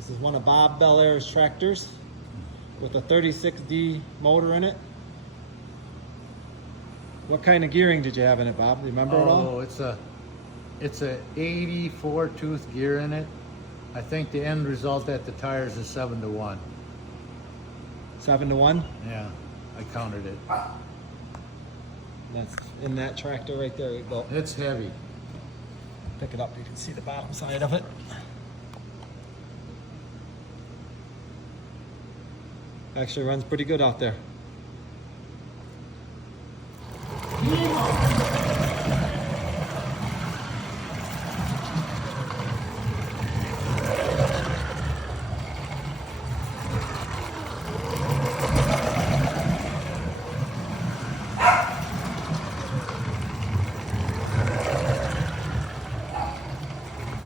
This is one of Bob Belair's tractors with a 36D motor in it. What kind of gearing did you have in it, Bob? Do you remember it all? Oh, it's a 84 tooth gear in it. I think the end result at the tires is 7-1. 7-1? Yeah, I counted it. That's in that tractor right there. You go. It's heavy. Pick it up, you can see the bottom side of it. Actually runs pretty good out there.